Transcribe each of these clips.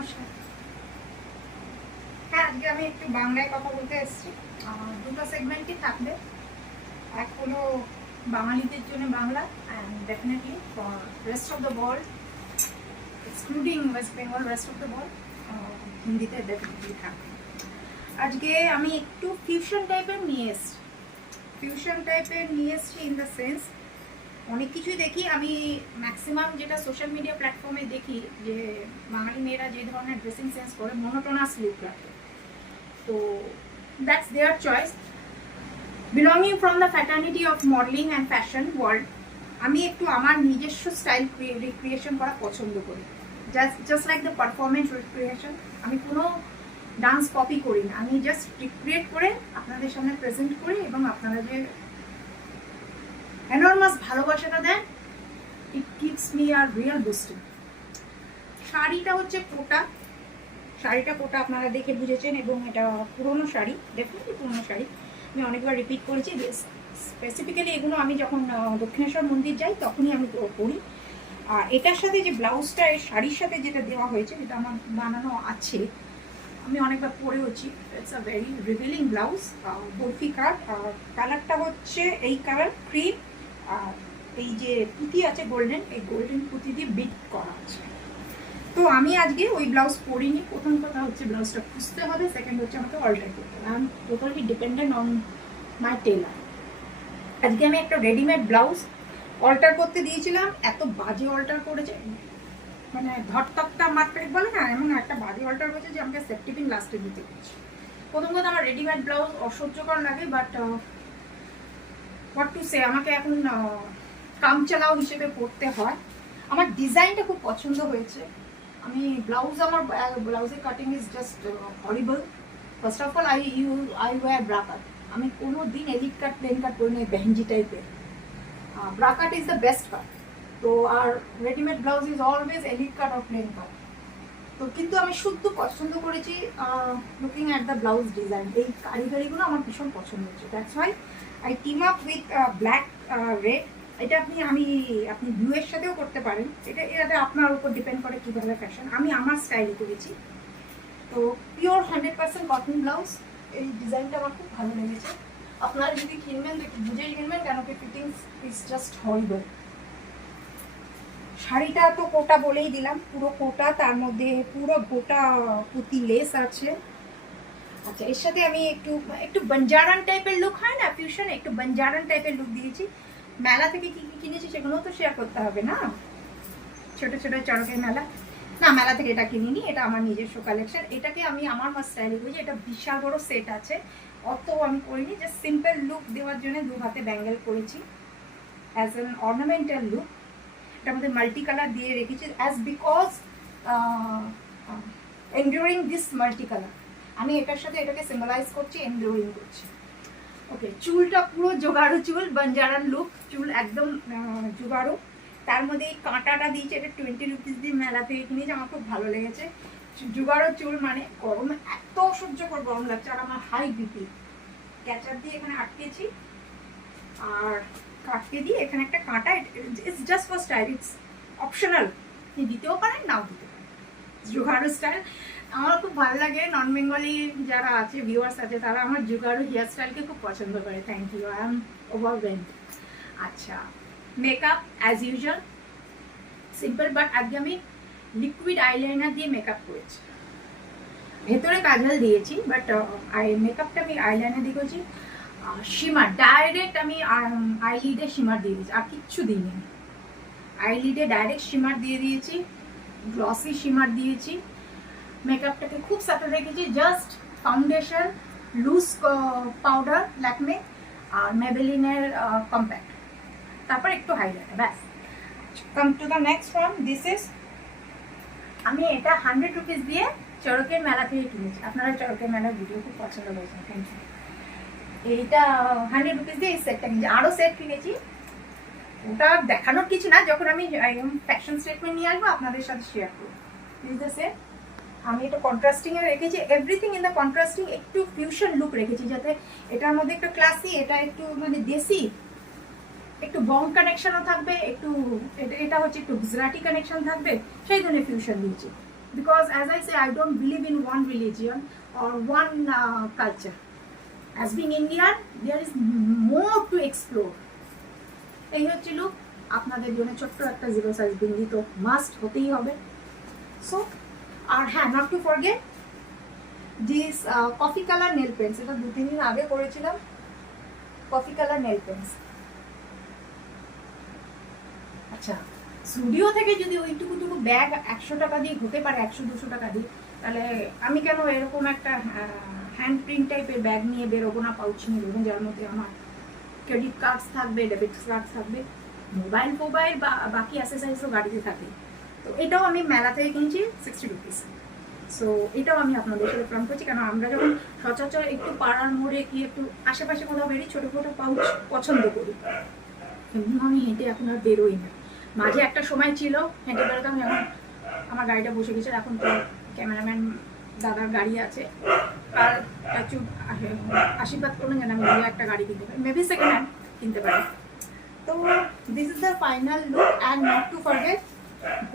নমস্কার। হ্যাঁ, আজকে আমি একটু বাংলায় কথা বলতে এসেছি। দুটো সেগমেন্টই থাকবে। এক হলো বাঙালিদের জন্য Bangla, and definitely for rest of the world excluding West Bengal, rest of the world হিন্দিতে ডেফিনেটলি থাকবে। আজকে আমি একটু ফিউশন টাইপের নিয়ে এসেছি। ইন দ্য সেন্স, অনেক কিছুই দেখি আমি, ম্যাক্সিমাম যেটা সোশ্যাল মিডিয়া প্ল্যাটফর্মে দেখি যে বাঙালি মেয়েরা যে ধরনের ড্রেসিং সেন্স করে, মনোটোনাস লুক রাখে। তো that's there choice. Belonging from the fraternity of modelling and fashion world, আমি একটু আমার নিজস্ব স্টাইল রিক্রিয়েশন করা পছন্দ করি। Just like the performance recreation. আমি কোনো ডান্স কপি করি না, আমি জাস্ট রিক্রিয়েট করে আপনাদের সামনে প্রেজেন্ট করি, এবং আপনারা যে এনর্মাস ভালোবাসাটা দেন, ইট কিপস মি আর রিয়েল বুস্টিং। শাড়িটা হচ্ছে কোটা, আপনারা দেখে বুঝেছেন, এবং এটা পুরোনো শাড়ি, ডেফিনেটলি পুরোনো শাড়ি। আমি অনেকবার রিপিট করেছি। স্পেসিফিক্যালি এগুলো আমি যখন দক্ষিণেশ্বর মন্দির যাই তখনই আমি পরি। আর এটার সাথে যে ব্লাউজটা, এই শাড়ির সাথে যেটা দেওয়া হয়েছে, যেটা আমার বানানো আছে, আমি অনেকবার পরেওছি। It's a very revealing blouse, barfi cut. আর কালারটা হচ্ছে এই কালার ক্রিম, আর এই যে পুঁতি আছে গোল্ডেন, এই গোল্ডেন পুঁতি দিয়ে বিট করা আছে। তো আমি আজকে ওই ব্লাউজ পরিনি। প্রথম কথা হচ্ছে ব্লাউজটা খুঁজতে হবে, সেকেন্ড হচ্ছে আমাকে অল্টার করতে হবে। I am totally dependent on my tailor. আজকে আমি একটা রেডিমেড ব্লাউজ অল্টার করতে দিয়েছিলাম, এত বাজে অল্টার করেছে, মানে ধটতকটা মার্কেট বলে না, এমন একটা বাজে অল্টার করেছে যে আমাকে সেফটি পিন লাস্টে দিতে হচ্ছে। প্রথম কথা, আমার রেডিমেড ব্লাউজ অসহ্যকর লাগে, বাট হোয়াট টু সে, আমাকে এখন কাম চালাও হিসেবে পড়তে হয়। আমার ডিজাইনটা খুব পছন্দ হয়েছে। আমি আমার ব্লাউজের cutting is just horrible. First of all I wear ব্রাকাট। আমি কোনো দিন এলিট কাট, প্লেন কাট করি না, বেহেঞ্জি টাইপের। Bra cut is the best cut. তো আর readymade blouse is always elite cut or plain cut. তো কিন্তু আমি শুদ্ধ পছন্দ করেছি looking at the blouse design. এই কারিগরিগুলো আমার ভীষণ পছন্দ হচ্ছে। That's why I team up with black red. এটা আপনি ব্লু এর সাথেও করতে পারেন। এটা আপনার উপর ডিপেন্ড করে কীভাবে ফ্যাশন। আমি আমার স্টাইলে করেছি। তো পিওর 100% কটন ব্লাউজ। এই ডিজাইনটা আমার খুব ভালো লেগেছে। আপনারা যদি কিনবেন তো একটু বুঝে কিনবেন, কেন কি ফিটিংস ইজ জাস্ট হরিবল। শাড়িটা তো কোটা বলেই দিলাম, পুরো কোটা, তার মধ্যে পুরো গোটা পুঁতি লেস আছে। আচ্ছা, এর সাথে আমি একটু বঞ্জারান টাইপের লুক হয় না ফিউশনে, একটু বঞ্জারান টাইপের লুক দিয়েছি। মেলা থেকে কি কি কিনেছি সেগুলো তো শেয়ার করতে হবে না, ছোট ছোট চড়কের মেলা না, মেলা থেকে এটা কিনিনি, এটা আমার নিজস্ব কালেকশন। এটাকে আমি আমার স্টাইলে করেছি। এটা বিশাল বড় সেট আছে, অত আমি করিনি, জাস্ট সিম্পল লুক দেওয়ার জন্য দু হাতে ব্যাঙ্গেল করেছি অ্যাজ অ্যান অর্নামেন্টাল লুক। এটার মধ্যে মাল্টি কালার দিয়ে রেখেছি as because এনডিউরিং this multi colour, আমি এটার সাথে এটাকে সিম্বলাইজ করছি, এনডিউরিং করছি। ওকে, চুলটা পুরো জোগাড়ো চুল, বঞ্জারান লুক, চুল একদম জোগাড়ো। তার মধ্যে এই কাঁটাটা দিয়েছে, এটা 20 রুপিস দিয়ে মেলা থেকে কিনেছি, আমার খুব ভালো লেগেছে। জোগাড়ো চুল মানে গরম, এত অসহ্যকর গরম লাগছে, আর আমার হাই বিপি। ক্যাচার দিয়ে এখানে আটকেছি, আর কাটকে দিয়ে এখানে একটা কাঁটা, it's just for style, it's optional. আপনি দিতেও পারেন, নাও দিতে পারেন, জোগাড়ো স্টাইল। আমার খুব ভালো লাগে। নন বেঙ্গলি যারা আছে, ভিউয়ার্স আছে, তারা আমার জোগাড়ো হেয়ার স্টাইলকে খুব পছন্দ করে। Thank you, I am overwhelmed. আচ্ছা, makeup as usual simple, but আজকে আমি লিকুইড আইলাইনার দিয়ে মেকআপ করেছি। ভেতরে কাজল দিয়েছি, বাট মেকআপটা আমি আইলাইনার দিয়ে করেছি। শিমার ডাইরেক্ট আমি আইলিডে শিমার দিয়ে দিয়েছি, আর কিচ্ছু দিইনি। আইলিডে ডাইরেক্ট শিমার দিয়ে দিয়েছি, গ্লসি শিমার দিয়েছি। মেকআপটাকে খুব সাটল রেখেছি, just foundation, loose powder Lakme, আর মেবেলিনের কম্প্যাক্ট, তারপর একটু হাইলাইটার, ব্যাস। Come to the next one. This is, আমি এটা 100 রুপিস দিয়ে চড়কের মেলা থেকে কিনেছি। আপনারা চড়কের মেলার ভিডিও খুব পছন্দ করেছেন, থ্যাংক ইউ। এইটা 100 রুপিস দিয়ে এই সেটটা কিনেছি, আরও সেট কিনেছি। ওটা দেখানোর কিছু না, যখন আমি ফ্যাশন স্টেটমেন্ট নিয়ে আসবো আপনাদের সাথে শেয়ার করবো। Is the set. আমি এটা কন্ট্রাস্টিং এ রেখেছি, এভরিথিং ইন দ্য কন্ট্রাস্টিং, একটু ফিউশন লুক রেখেছি, যাতে এটার মধ্যে একটু ক্লাসি, এটা একটু মানে দেশি, একটু বং কানেকশনও থাকবে, একটু এটা হচ্ছে একটু গুজরাটি কানেকশন থাকবে, সেই ধরনের ফিউশন দিয়েছি। because as I say, I don't believe in one religion or one culture. As being Indian, there is more to explore. এই হচ্ছে লুক। আপনাদের জন্য ছোট্ট একটা জিরো সাইজ বিন্দি তো মাস্ট হতেই হবে। সো আর হ্যাঁ, not to forget this coffee colour nail paints. এটা 2-3 দিন আগে করেছিলাম, কফি কালার নেল পেন্স। আচ্ছা, স্টুডিও থেকে যদি ওইটুকুটুকু ব্যাগ 100 টাকা দিয়ে হতে পারে, 100-200 টাকা দিয়ে, তাহলে আমি কেন এরকম একটা হ্যান্ড প্রিন্ট টাইপের ব্যাগ নিয়ে বেরোবো না, পাউচ নিয়ে বেরোবো, যার মধ্যে আমার ক্রেডিট কার্ডস থাকবে, ডেবিট কার্ডস থাকবে, মোবাইল বা বাকি অ্যাসেসরিজও গাড়িতে থাকে। তো এটাও আমি মেলা থেকে কিনছি 60 রুপিস। সো এটাও আমি আপনাদের সাথে প্ল্যান করছি, কারণ আমরা যখন সচরাচর একটু পাড়ার মোড়ে কি একটু আশেপাশে কোথাও বেরিয়ে ছোটো ছোটো পাউচ পছন্দ করি, এমনি আমি হেঁটে এখন আর বেরোই না। মাঝে একটা সময় ছিল হেঁটে বেরোতাম, এখন আমার গাড়িটা বসে গেছে, এখন তো ক্যামেরাম্যান দাদার গাড়ি আছে, আর একটু আশীর্বাদ করুন যেন আমি নিজে একটা গাড়ি কিনতে পারি, মেবি সেকেন্ড হ্যান্ড কিনতে পারি। তো this is the final look. And not to forget,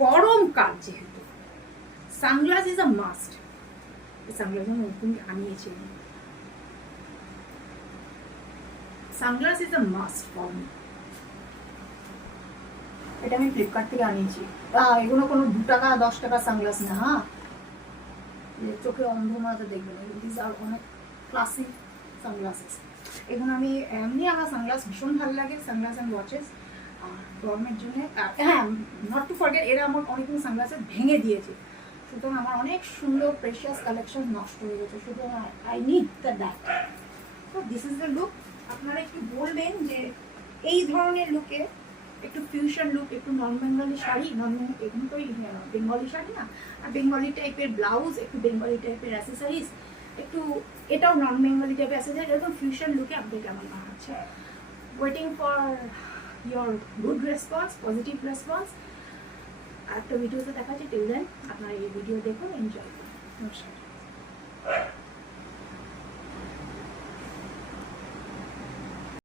গরমকাল যেহেতু সানগ্লাস ইজ আ মাস্ট। এই সানগ্লাস আমি নতুন আনিয়েছি, sunglass is a must for me. এটা আমি ফ্লিপকার্ট থেকে আনিয়েছি। এগুলো কোনো 2 টাকা 10 টাকা সানগ্লাস না, হ্যাঁ, চোখে অন্ধ মাঝে দেখবেন, দিস আর অনেক ক্লাসিক সানগ্লাসেস। এগুলো আমি এমনি, আমার সানগ্লাস ভীষণ ভালো লাগে, সানগ্লাস অ্যান্ড ওয়াচেস। আর গরমের জন্য হ্যাঁ, নট টু ফরগেট, এরা আমার অনেকগুলো সানগ্লাসেস ভেঙে দিয়েছে, সুতরাং আমার অনেক সুন্দর প্রেশিয়াস কালেকশন নষ্ট হয়ে গেছে, সুতরাং আই নিড দ্যাট। তো দিস ইজ দ্য লুক। আপনারা একটু বলবেন যে এই ধরনের লুকে একটু ফিউশন লুক, একটু নন বেঙ্গলি শাড়ি, এগুলো তো বেঙ্গলি শাড়ি না, আর বেঙ্গলি টাইপের ব্লাউজ, একটু বেঙ্গলি টাইপের অ্যাসেসরিজ, একটু এটাও নন বেঙ্গলি টাইপের অ্যাসেসরিজ, এরকম ফিউশন লুকে আপনি কেমন বানাচ্ছে। Waiting for your good response, positive response. আর একটা ভিডিওতে দেখাচ্ছি, টিল দেন আপনারা এই ভিডিও দেখুন, এনজয় করুন। নমস্কার।